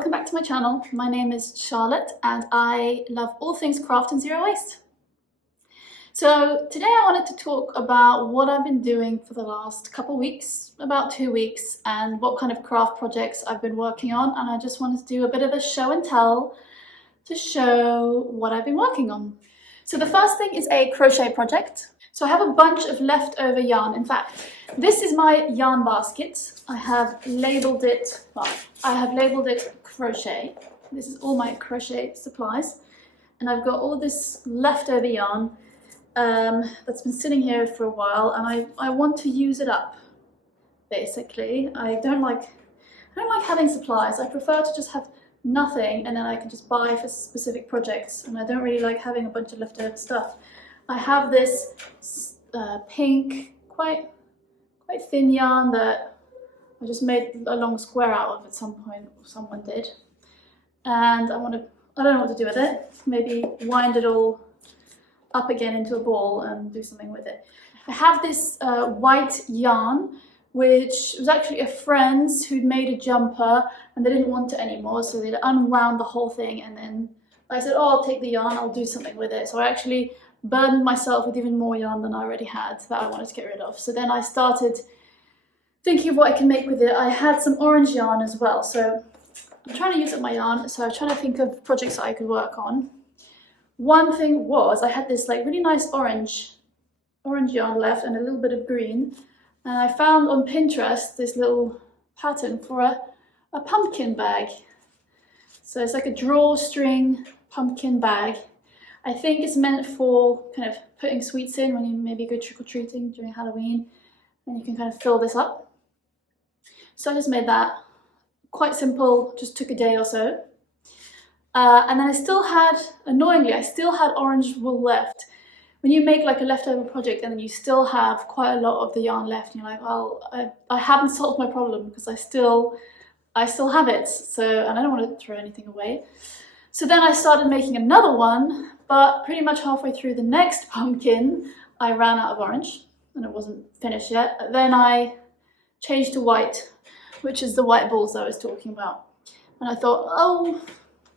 welcome back to my channel. My name is Charlotte and I love all things craft and zero waste. So today I wanted to talk about what I've been doing for the last couple weeks, about 2 weeks, and what kind of craft projects I've been working on, and I just wanted to do a bit of a show and tell to show what I've been working on. So the first thing is a crochet project. So I have a bunch of leftover yarn. In fact, this is my yarn basket. I have labeled it, crochet. This is all my crochet supplies. And I've got all this leftover yarn that's been sitting here for a while, and I want to use it up, basically. I don't like having supplies. I prefer to just have nothing and then I can just buy for specific projects, and I don't really like having a bunch of leftover stuff. I have this pink, quite thin yarn that I just made a long square out of at some point, or someone did. And I don't know what to do with it. Maybe wind it all up again into a ball and do something with it. I have this white yarn, which was actually a friend's who'd made a jumper and they didn't want it anymore, so they'd unwound the whole thing, and then I said, oh, I'll take the yarn, I'll do something with it. So I actually burdened myself with even more yarn than I already had that I wanted to get rid of. So then I started thinking of what I can make with it. I had some orange yarn as well, so I'm trying to use up my yarn, so I was trying to think of projects that I could work on. One thing was I had this like really nice orange yarn left and a little bit of green, and I found on Pinterest this little pattern for a pumpkin bag. So it's like a drawstring pumpkin bag. I think it's meant for kind of putting sweets in when you maybe go trick-or-treating during Halloween, and you can kind of fill this up. So I just made that. Quite simple, just took a day or so. And then I still had, annoyingly, I still had orange wool left. When you make like a leftover project and then you still have quite a lot of the yarn left, and you're like, well, I haven't solved my problem because I still have it. So, and I don't want to throw anything away. So then I started making another one, but pretty much halfway through the next pumpkin, I ran out of orange and it wasn't finished yet. Then I changed to white, which is the white balls I was talking about. And I thought, oh,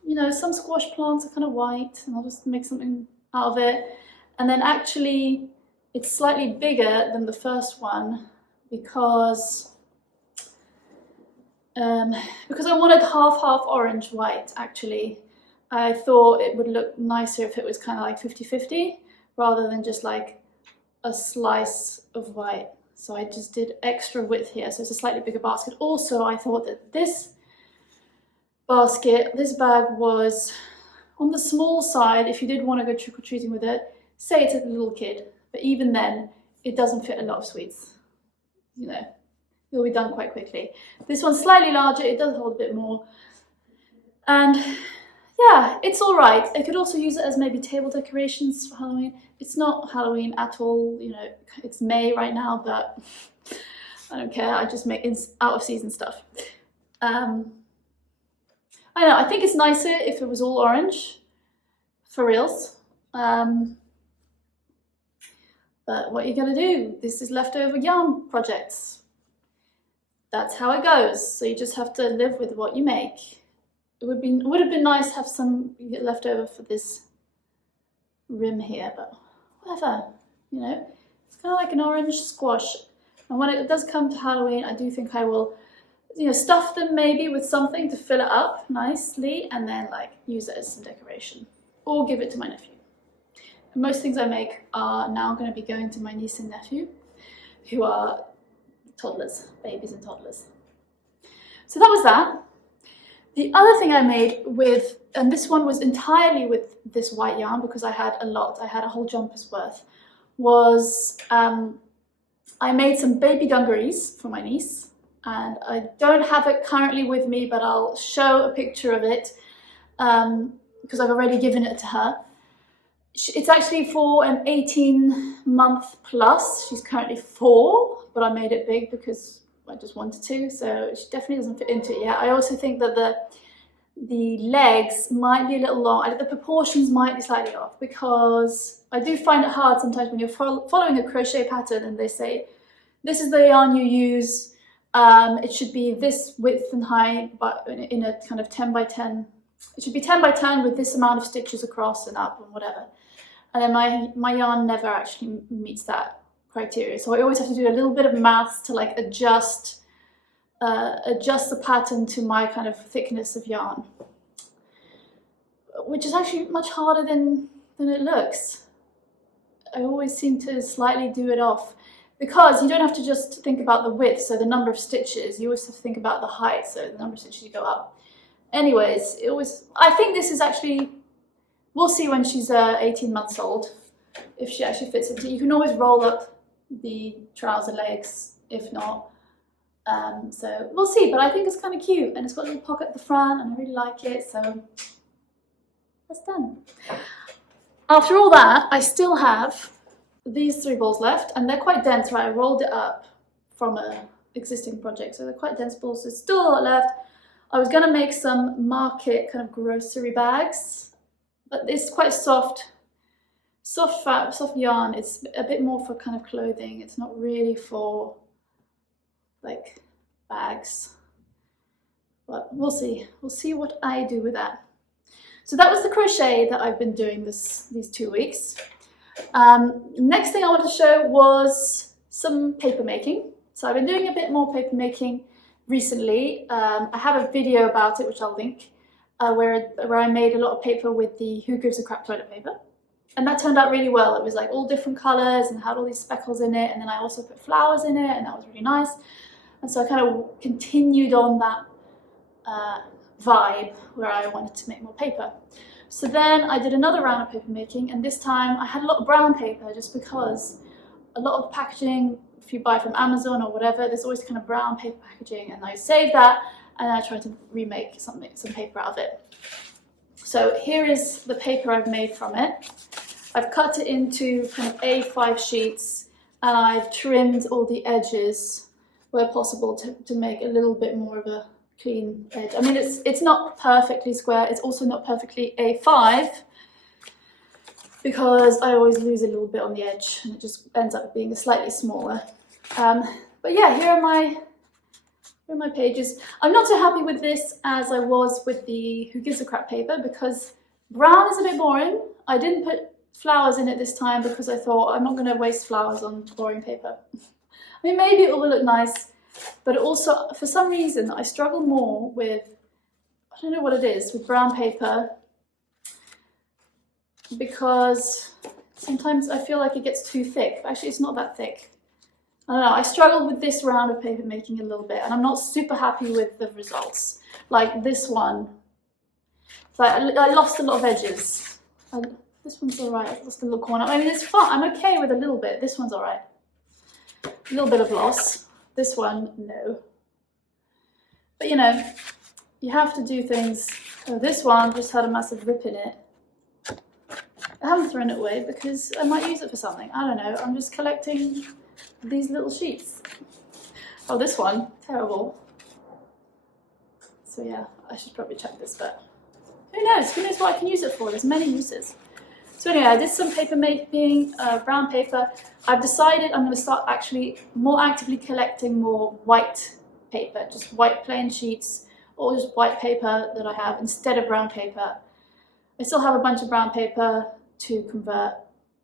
you know, some squash plants are kind of white and I'll just make something out of it. And then actually it's slightly bigger than the first one because I wanted half orange white actually. I thought it would look nicer if it was kind of like 50-50 rather than just like a slice of white. So I just did extra width here, so it's a slightly bigger basket. Also, I thought that this bag was on the small side if you did want to go trick-or-treating with it. Say it's a little kid, but even then, it doesn't fit a lot of sweets. You know, it'll be done quite quickly. This one's slightly larger, it does hold a bit more. And yeah, it's all right. I could also use it as maybe table decorations for Halloween. It's not Halloween at all, you know, it's May right now, but I don't care. I just make out of season stuff. I know, I think it's nicer if it was all orange, for reals. But what are you gonna do? This is leftover yarn projects. That's how it goes. So you just have to live with what you make. It would have been nice to have some left over for this rim here, but whatever, you know. It's kind of like an orange squash. And when it does come to Halloween, I do think I will, you know, stuff them maybe with something to fill it up nicely and then like use it as some decoration or give it to my nephew. And most things I make are now going to be going to my niece and nephew, who are toddlers, babies and toddlers. So that was that. The other thing I made with, and this one was entirely with this white yarn because I had a lot, I had a whole jumper's worth, was I made some baby dungarees for my niece, and I don't have it currently with me, but I'll show a picture of it because I've already given it to her. It's actually for an 18-month plus. She's currently 4, but I made it big because I just wanted to, so she definitely doesn't fit into it yet. I also think that the legs might be a little long. The proportions might be slightly off because I do find it hard sometimes when you're following a crochet pattern and they say, this is the yarn you use, It should be this width and height, but in a kind of 10 by 10. It should be 10 by 10 with this amount of stitches across and up and whatever. And then my yarn never actually meets that criteria. So I always have to do a little bit of maths to like adjust the pattern to my kind of thickness of yarn, which is actually much harder than it looks. I always seem to slightly do it off, because you don't have to just think about the width, so the number of stitches, you always have to think about the height, so the number of stitches you go up. Anyways, I think this is actually, we'll see when she's 18 months old, if she actually fits into it. You can always roll up the trouser legs, if not. So we'll see, but I think it's kind of cute, and it's got a little pocket at the front, and I really like it, so that's done. After all that, I still have these 3 balls left, and they're quite dense, right? I rolled it up from an existing project, so they're quite dense balls. There's still a lot left. I was going to make some market kind of grocery bags, but it's quite soft yarn. It's a bit more for kind of clothing. It's not really for like bags, but we'll see. We'll see what I do with that. So that was the crochet that I've been doing these 2 weeks. Next thing I wanted to show was some paper making. So I've been doing a bit more paper making recently. I have a video about it, which I'll link, where I made a lot of paper with the Who Gives a Crap toilet paper. And that turned out really well. It was like all different colors and had all these speckles in it. And then I also put flowers in it, and that was really nice. And so I kind of continued on that vibe where I wanted to make more paper. So then I did another round of paper making, and this time I had a lot of brown paper, just because a lot of the packaging, if you buy from Amazon or whatever, there's always kind of brown paper packaging, and I saved that and I tried to remake some paper out of it. So here is the paper I've made from it. I've cut it into kind of A5 sheets, and I've trimmed all the edges where possible to make a little bit more of a clean edge. I mean, it's not perfectly square, it's also not perfectly A5, because I always lose a little bit on the edge and it just ends up being slightly smaller. But yeah, here are my pages. I'm not so happy with this as I was with the Who Gives a Crap paper, because brown is a bit boring. I didn't put flowers in it this time because I thought I'm not going to waste flowers on boring paper. I mean, maybe it will look nice, but also for some reason I struggle more with, I don't know what it is, with brown paper, because sometimes I feel like it gets too thick. Actually, it's not that thick. I don't know, I struggled with this round of paper making a little bit, and I'm not super happy with the results. Like this one, like I lost a lot of edges. This one's alright, I lost a little corner. I mean, it's fun, I'm okay with a little bit. This one's alright. A little bit of loss. This one, no. But you know, you have to do things. Oh, this one just had a massive rip in it. I haven't thrown it away because I might use it for something. I don't know, I'm just collecting these little sheets. Oh, this one, terrible. So yeah, I should probably check this, but who knows what I can use it for. There's many uses. So anyway, I did some paper making, brown paper. I've decided I'm going to start actually more actively collecting more white paper, just white plain sheets, or just white paper that I have instead of brown paper. I still have a bunch of brown paper to convert,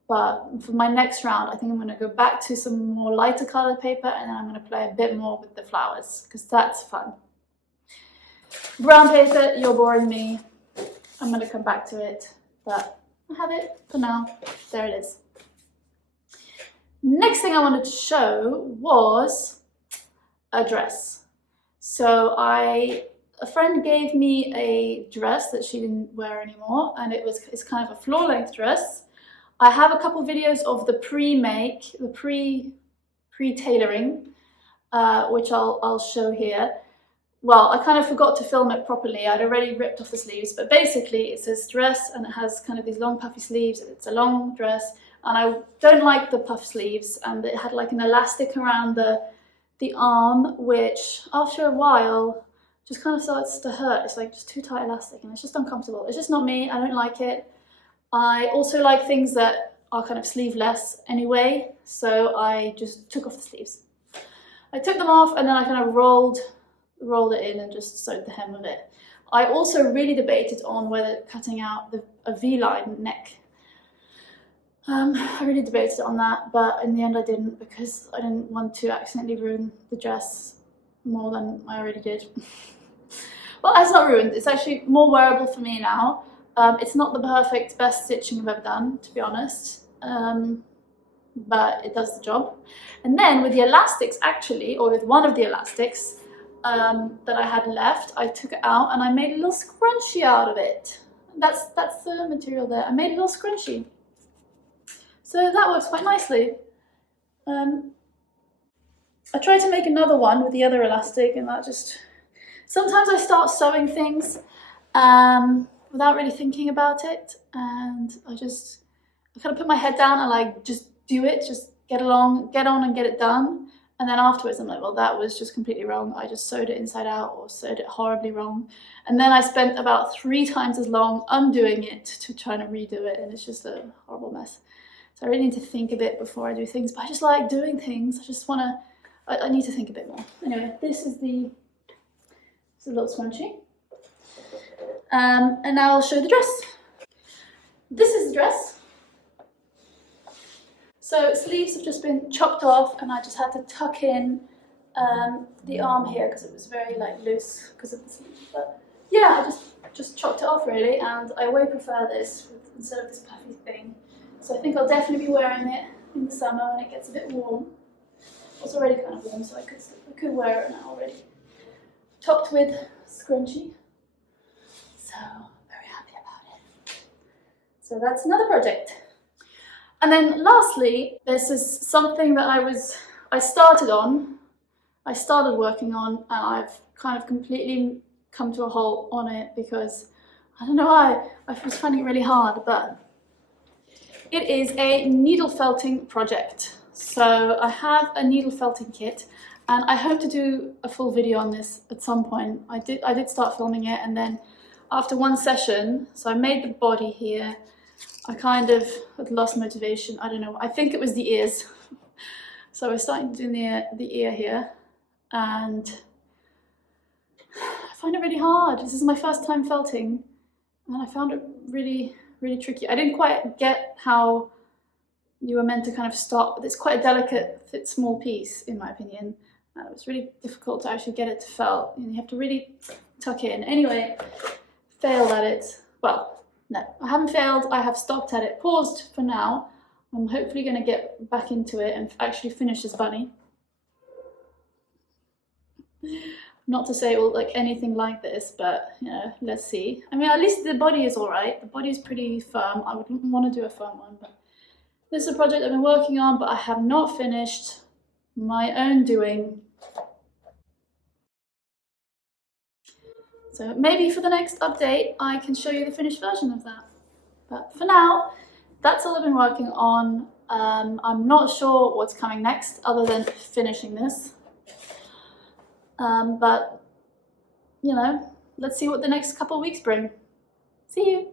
but for my next round I think I'm going to go back to some more lighter colored paper, and then I'm going to play a bit more with the flowers, because that's fun. Brown paper, you're boring me. I'm going to come back to it, but I have it for now. There it is. Next thing I wanted to show was a dress. So a friend gave me a dress that she didn't wear anymore, and it's kind of a floor length dress. I have a couple videos of the pre-make, the pre-tailoring, which I'll show here. Well, I kind of forgot to film it properly. I'd already ripped off the sleeves, but basically it says dress, and it has kind of these long puffy sleeves. It's a long dress, and I don't like the puff sleeves, and it had like an elastic around the arm, which after a while just kind of starts to hurt. It's like just too tight elastic, and it's just uncomfortable. It's just not me. I don't like it. I also like things that are kind of sleeveless anyway, so I just took off the sleeves. I took them off and then I kind of rolled it in and just sewed the hem of it. I also really debated on whether cutting out a V-line neck. I really debated on that, but in the end I didn't, because I didn't want to accidentally ruin the dress more than I already did. Well, it's not ruined, it's actually more wearable for me now. It's not the perfect, best stitching I've ever done, to be honest, but it does the job. And then with the elastics, actually, or with one of the elastics that I had left, I took it out and I made a little scrunchie out of it. That's the material there. I made a little scrunchie. So that works quite nicely. I tried to make another one with the other elastic, and that just... Sometimes I start sewing things without really thinking about it, and I kind of put my head down and like just do it, just get on and get it done. And then afterwards I'm like, well, that was just completely wrong. I just sewed it inside out, or sewed it horribly wrong. And then I spent about 3 times as long undoing it to try to redo it, and it's just a horrible mess. So I really need to think a bit before I do things, but I just like doing things. I need to think a bit more. Anyway, this is a little scrunchie. And now I'll show the dress. This is the dress. So sleeves have just been chopped off, and I just had to tuck in the arm here because it was very like loose because of the sleeve. But yeah, I just chopped it off really, and I way prefer this instead of this puffy thing. So I think I'll definitely be wearing it in the summer when it gets a bit warm. It's already kind of warm, so I could wear it now already. Topped with scrunchie. So very happy about it. So that's another project. And then lastly, this is something that I started working on, and I've kind of completely come to a halt on it because I don't know why, I was finding it really hard, but it is a needle felting project. So I have a needle felting kit, and I hope to do a full video on this at some point. I did start filming it, and then after one session, so I made the body here, I kind of had lost motivation. I don't know, I think it was the ears. So I was starting to do the ear here, and I find it really hard. This is my first time felting, and I found it really, really tricky. I didn't quite get how you were meant to kind of stop, but it's quite a delicate, small piece, in my opinion. And it was really difficult to actually get it to felt. You have to really tuck in. Anyway, failed at it. Well, no, I haven't failed. I have stopped at it, paused for now. I'm hopefully going to get back into it and actually finish this bunny. Not to say it will like anything like this, but you know, let's see. I mean, at least the body is all right. The body is pretty firm. I would want to do a firm one, but this is a project I've been working on, but I have not finished my own doing. So maybe for the next update, I can show you the finished version of that. But for now, that's all I've been working on. I'm not sure what's coming next other than finishing this. But, you know, let's see what the next couple of weeks bring. See you!